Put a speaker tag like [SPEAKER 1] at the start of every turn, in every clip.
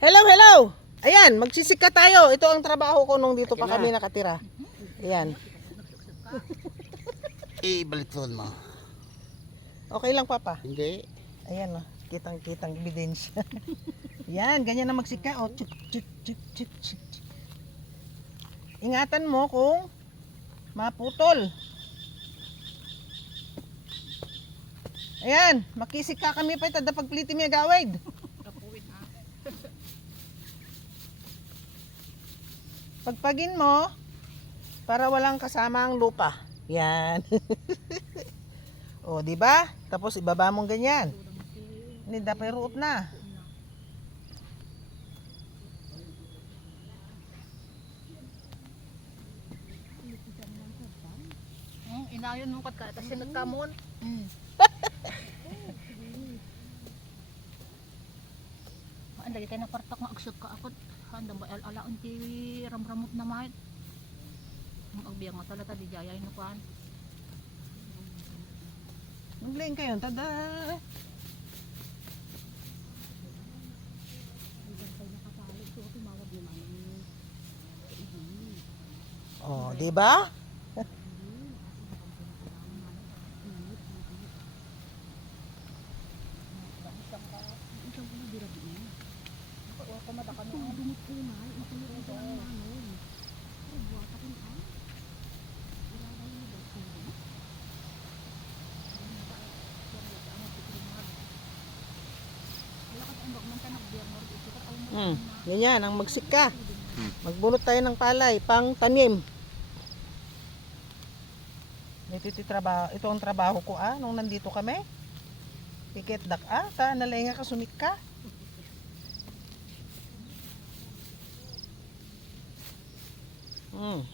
[SPEAKER 1] Hello, hello! Ayan, magsisika tayo. Ito ang trabaho ko nung dito pa kami nakatira. Ayan.
[SPEAKER 2] I-baliktod mo.
[SPEAKER 1] Okay lang, Papa.
[SPEAKER 2] Hindi.
[SPEAKER 1] Ayan, oh. kitang-kitang ebidensya. Yan, ganyan na magsika. Oh, chuk, chuk, chuk, chuk, chuk. Ingatan mo kung maputol. Ayan, makisika kami pa ito. Pagpliti mi agawid. Pagpagin mo, para walang kasama ang lupa. Yan. o, di ba? Tapos ibaba mong ganyan. Hindi dapat ruot na.
[SPEAKER 3] Hmm, inayon mo kat ka kasi nagkamon. Hmm. Ang lagi tayo napartak nga agsot ka akot. Handa ba al alaon ti ramramot na mahit. Ang agbiya nga talata di jaya ino kan.
[SPEAKER 1] Maglaing kayo. Tada. Oh, di ba? Hmm, ganyan ang magsika. Magbunot tayo ng palay pang tanim. Ito, ito, trabaho, ito ang trabaho ko ah, nung nandito kami. Pikit dak ah, ka nalay nga kasumik ka. Hmm.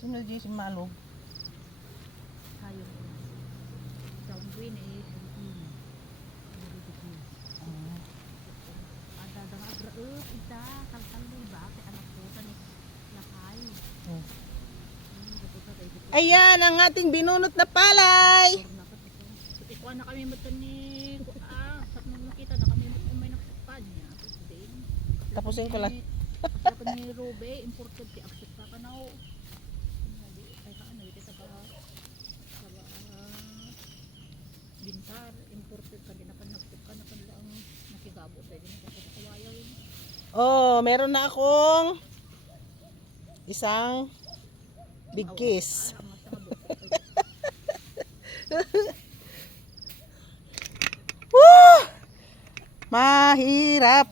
[SPEAKER 1] Sunod di si Malog.
[SPEAKER 3] Hayo. Sa buwin eh. Ada dang agra eh kita kalkal mo ba kay anak ko tani lakay.
[SPEAKER 1] Hmm.
[SPEAKER 3] Hmm, dapat ka kay
[SPEAKER 1] Ayan ang ating binunot na palay.
[SPEAKER 3] Ikuha na kami mo ni ah, sa nung nakita na kami mo may naksapan niya.
[SPEAKER 1] Tapusin ko lang.
[SPEAKER 3] Sabi ni Robe, imported ti aksip ka kanaw. Ay ka ano, ito sa bintar, imported ka din na pan nagsip ka na pan lang nakigabot ay din ka sa kawayaw yun.
[SPEAKER 1] Oh, meron na akong isang big kiss. Woo! Mahirap.